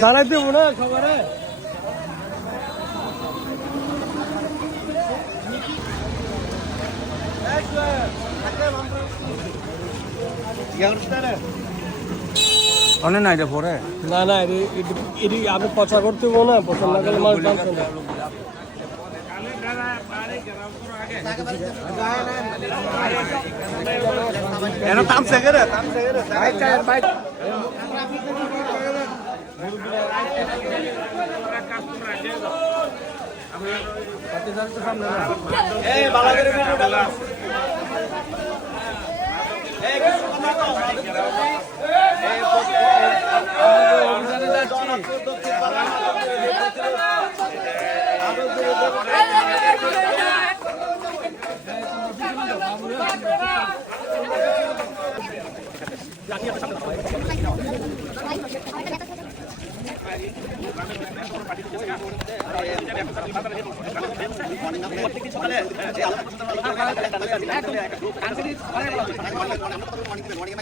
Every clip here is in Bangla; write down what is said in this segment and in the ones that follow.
দাঁড়াইতে মনে হয় খাবারে Yarışlara. অনেক না এটা পরে? না না এটি আপনি পচা করতে হব না পছন্দ না করলে মানুষ জানছে না করে মর্নিং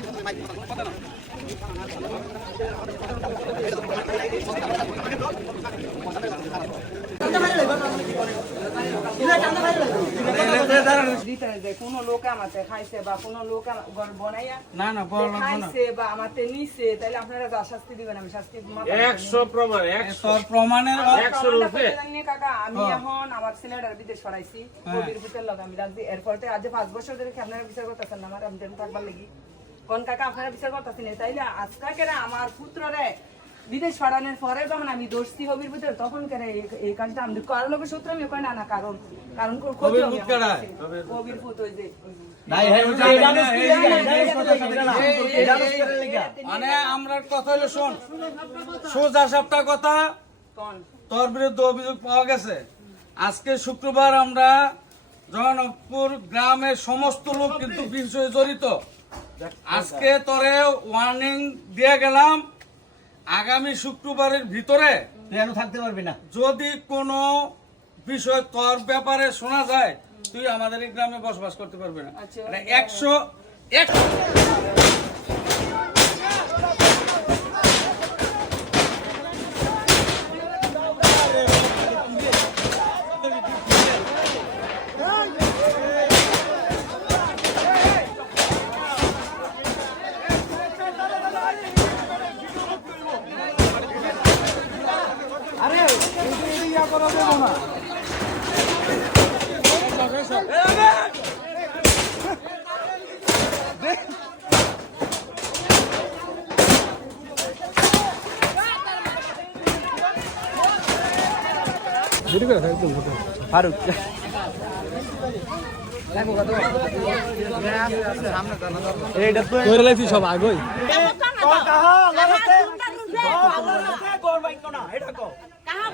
ভিতরে যে কোনো লোক আমাতে খাইছে বা কোনো লোক ঘর বনাইয়া না না বড় লাগবে না খাইছে বা আমাতে নিছে তাহলে আপনারা যা শাস্তি দিবেন আমি শাস্তি একশো প্রমাণ একশো। প্রমাণের একশোর প্রমাণটা উপরে? করতে জানি না কাকা আমি এখন আমার ছেলেটার বিদেশ ছড়াইছি কবির ভিতর লগ আমি রাখছি। এরপর তো আজ পাঁচ বছর ধরে আপনারা বিচার করতেছেন না? আমার আমি থাকবার লাগি। কোন কাকা আপনারা বিচার করতেছেন? না তাইলে আজকা কেরা আমার পুত্ররে বিদেশ ছড়ানোর পরে যখন আমি দোষী হবির ভিতরে তখন কেন এই কাজটা আমি কারও লোকের সূত্র আমি কই না না কারণ কারণ ক্ষতি কবির হবে পুত ওই যে ওই যে। নাই মানে আমরা কথা হলো শোন সোজা সাপটা কথা তোর বিরুদ্ধে অভিযোগ পাওয়া গেছে। আজকে শুক্রবার আমরা জগন্নাথপুর গ্রামের সমস্ত লোক কিন্তু বিষয়ে জড়িত। আজকে তোরে ওয়ার্নিং দিয়ে গেলাম আগামী শুক্রবারের ভিতরে এখনও থাকতে পারবি না। যদি কোনো বিষয় তোর ব্যাপারে শোনা যায় তুই আমাদের এই গ্রামে বসবাস করতে পারবি না। একশো মানে একশো এক দেরি করে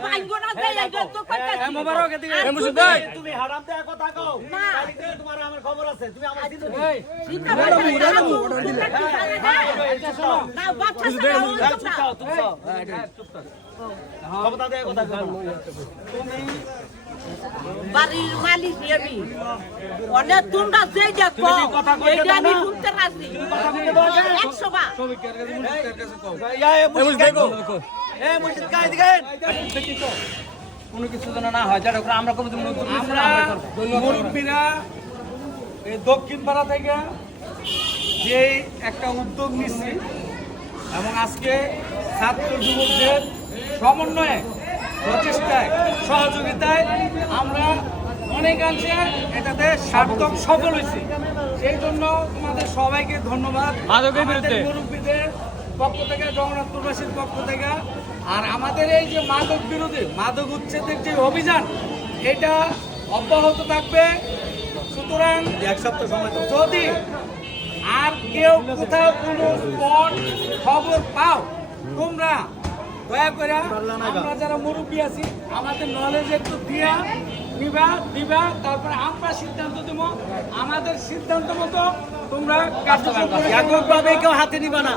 একদম ঘটে ফারুক এইটা তো করে লাইছি সব আগই তুমি হারাম দেয়া কথা কও তাহলে তোমার আমার খবর আছে তুমি আমার দিতে ক্ষমতা দেয়া কথা কও বাড়ির মালিক আমি অনেক তোমরা যে দেখো এইটা আমি শুনতে রাজি একশো বার কোনো কিছু যেন না হয় যারা আমরা কোনো দিন আমরা মুরব্বীরা এই দক্ষিণ পাড়া থেকে যে একটা উদ্যোগ নিচ্ছি এবং আজকে ছাত্র যুবকদের সমন্বয়ে প্রচেষ্টায় সহযোগিতায় আমরা অনেকাংশে এটাতে সার্থক সফল হয়েছি। সেই জন্য তোমাদের সবাইকে ধন্যবাদ। মাদকের আমাদের বিরুদ্ধে। মুরব্বীদের পক্ষ থেকে জগন্নাথপুরবাসীর পক্ষ থেকে আর আমাদের এই যে মাদক বিরোধী মাদক উচ্ছেদের যে অভিযান এটা অব্যাহত থাকবে। সুতরাং এক সপ্তাহ সময় যদি আর কেউ কোথাও কোনো খবর পাও তোমরা দয়া করে আমরা যারা মুরব্বী আছি আমাদের নলেজ একটু দিয়া নিবা দিবা তারপরে আমরা সিদ্ধান্ত দেবো। আমাদের সিদ্ধান্ত মতো তোমরা এককভাবে কেউ হাতে নিবা না।